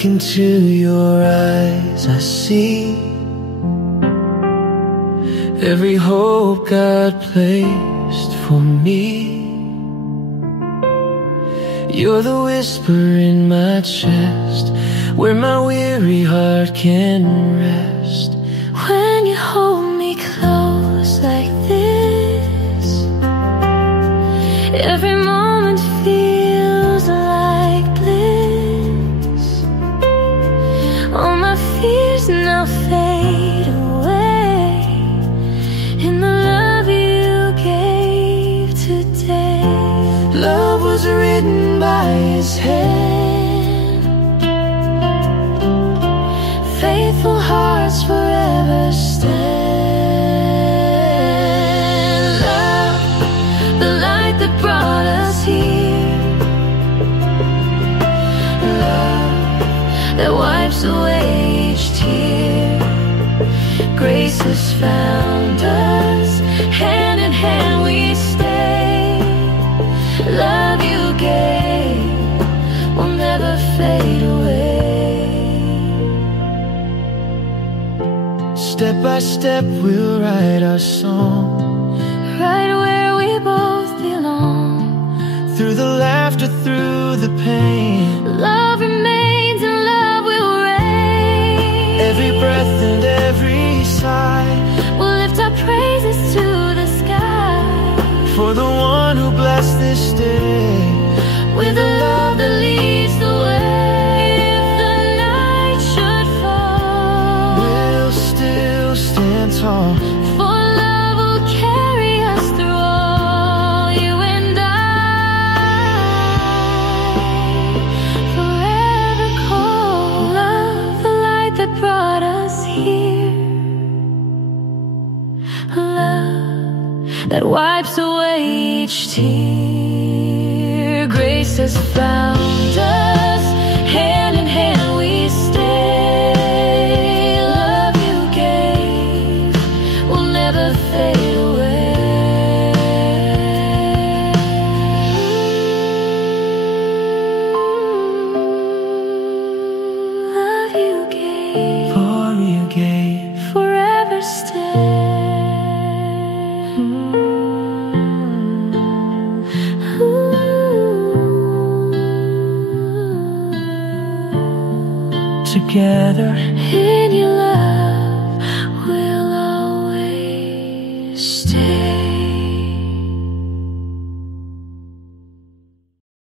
look into your eyes, I see every hope God placed for me. You're the whisper in my chest, where my weary heart can rest. When you hold me close like this, every moment feels like bliss. All my fears now fade away in the love you gave today. Love was written by His hand, faithful hearts forever stand. Love, the light that brought us here. Love that wipes away each tear. Grace has found us, hand in hand we stay. Love you gave will never fade away. step by step we'll write our song, right where we both belong. through the laughter, through the pain. Love remains and love will reign. Every breath and every sigh, we'll lift our praises to the sky, for the one who blessed this day with a love that leads the way. If the night should fall, we'll still stand tall, for love will carry us through all. You and I, forever call. Love, the light that brought us here. Love that wipes away each tear. Grace has found us, hand in hand we stay. Love you gave will never fade away. Love you gave, for you gave. forever stay. Together in your love we'll always stay.